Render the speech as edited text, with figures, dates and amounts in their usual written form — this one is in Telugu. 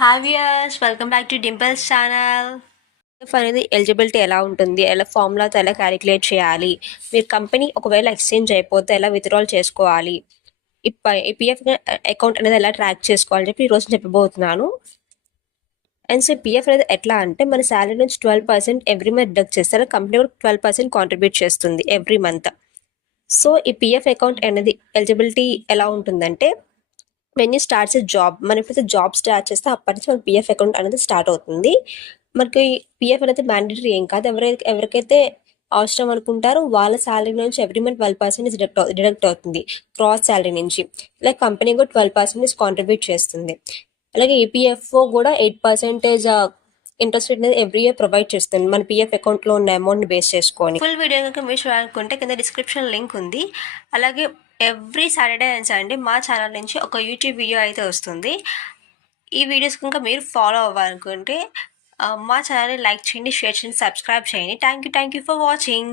Hi viewers, welcome back to Dimple's channel. PF అనేది ఎలిజిబిలిటీ ఎలా ఉంటుంది, ఎలా ఫార్ములాతో ఎలా క్యాలిక్యులేట్ చేయాలి, మీరు కంపెనీ ఒకవేళ ఎక్స్చేంజ్ అయిపోతే ఎలా విత్డ్రాల్ చేసుకోవాలి, ఈ పిఎఫ్ అకౌంట్ అనేది ఎలా ట్రాక్ చేసుకోవాలని చెప్పి ఈరోజు చెప్పబోతున్నాను. అండ్ సో పిఎఫ్ అనేది ఎట్లా అంటే మన శాలరీ నుంచి 12% ఎవ్రీ మంత్ డిడక్ట్ చేస్తారు. కంపెనీ కూడా 12% కాంట్రిబ్యూట్ చేస్తుంది ఎవ్రీ మంత్. సో ఈ పిఎఫ్ అకౌంట్ అనేది ఎలిజిబిలిటీ ఎలా ఉంటుందంటే, వెన్ యూ స్టార్ట్స్ జాబ్, మనం ఎప్పుడైతే జాబ్ స్టార్ట్ చేస్తే అప్పటి నుంచి మనకి పిఎఫ్ అకౌంట్ అనేది స్టార్ట్ అవుతుంది. మనకి పిఎఫ్ అనేది మ్యాండేటరీ ఏం కాదు. ఎవరికైతే అవసరం అనుకుంటారో వాళ్ళ శాలరీ నుంచి ఎవ్రీ మంత్ 12% డిడక్ట్ అవుతుంది క్రాస్ శాలరీ నుంచి. లైక్ కంపెనీ కూడా 12% కాంట్రిబ్యూట్ చేస్తుంది. అలాగే ఈపీఎఫ్ఓ కూడా 8% ఇంట్రెస్ట్ రేట్ అనేది ఎవ్రీ ఇయర్ ప్రొవైడ్ చేస్తుంది మన పిఎఫ్ అకౌంట్లో ఉన్న అమౌంట్ని బేస్ చేసుకొని. ఫుల్ వీడియో కనుక మీరు చూడాలనుకుంటే కింద డిస్క్రిప్షన్ లింక్ ఉంది. అలాగే ఎవ్రీ సాటర్డే అండ్ సండే మా ఛానల్ నుంచి ఒక యూట్యూబ్ వీడియో అయితే వస్తుంది. ఈ వీడియోస్ కనుక మీరు ఫాలో అవ్వాలనుకుంటే మా ఛానల్ని లైక్ చేయండి, షేర్ చేయండి, సబ్స్క్రైబ్ చేయండి. Thank you for watching.